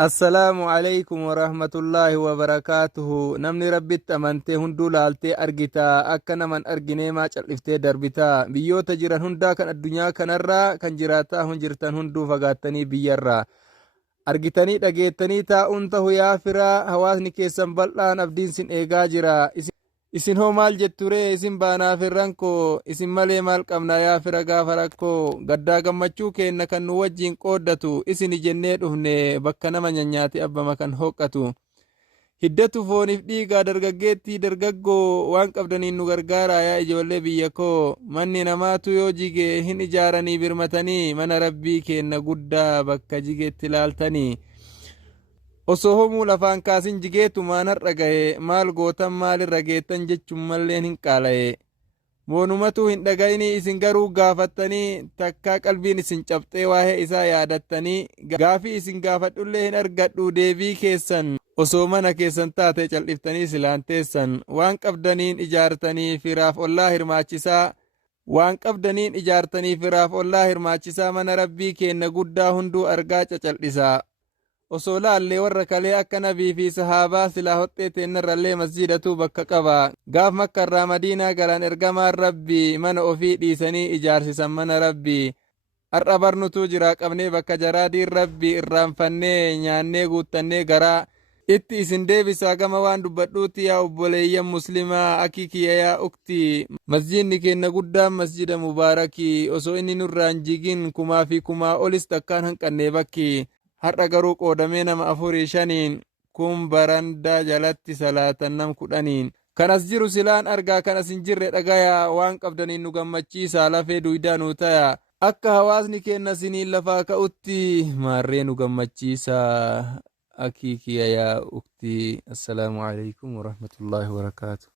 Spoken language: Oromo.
السلام عليكم ورحمة الله وبركاته. نمني ربي أمانتي هندو لالتي أرجتا أكنا من أرجني ما شرفتي دربتا بيو تجران هندا كان الدنيا كان الرا كان جراتا هنجرتان هندو فقاتني بيرا أرجتني دقيتني تا أنته يا فرا هواسني كيسن بلان أبدين سن إيجا جرا isin hoo maal jetture isin baanaaf irrankoo isin malee maal qabna yaa fira gaafa rakkoo gaddaa gammachuu keenna kan nu wajjiin qooddatu isini jennee dhufne bakka nama nyanyaati abbama kan hoqqatu hiddatu fooniif dhiigaa dargaggeettii dargaggoo waan qabdaniin nu gargaaraa yaa ijoollee biyya koo manni namaatu yoo jige hin ijaaranii birmatanii mana rabbii keenna guddaa bakka jigeetti laaltanii osoo homuu lafaan kaasin jigeetumaan har'a gahe maal gootan maalirra geettan jechuun malleen hin qaala'e moonumatu hin dhaga'inii isin garuu gaafattanii takkaa qalbiin isin cabxee waa'ee isaa yaadattanii gaafii isin gaafadhullee hin argadhu deebii keessan osoo mana keessan taate cal'iftanii silaanteessan waan qabdaniin ijaartanii firaaf ollaa hirmaachisaa waan qabdaniin ijaartanii firaaf ollaa hirmaachisaa mana rabbii keenna guddaa hunduu argaa cacal'isaa osoo laallee warra kalee akka nabii fi sahaabaa silaa hodhee teennarrallee masjidatu bakka qaba gaaf makkarraa madiinaa galan ergamaan rabbii mana ofii dhiisanii ijaarsisan mana rabbii har'a barnutu jira qabnee bakka jaraadiin rabbii irraanfannee nyaannee guuttannee garaa itti isin deebisaa gama waan dubbadhuuti yaa obboleeyyan muslimaa akii kiyya yaa ukti masjidni keenna guddaan masjida mubaarakii osoo inni nurraan jigin kumaa fi kumaa olis takkaan hanqannee bakki har'a garuu qoodamee nama 4-5 kun barandaa jalatti salaatan nam 10 kanas jiru silaan argaa kanas hin jirre dhagayaa waan qabdaniin nu gammachiisaa lafee duydaa nuu taya akka hawaasni keenna siniin lafaa ka'utti maarree nu gammachiisaa akii kiyya yaa ukti. Assalaamu alaikum warahmatullaahi wabarakaatu.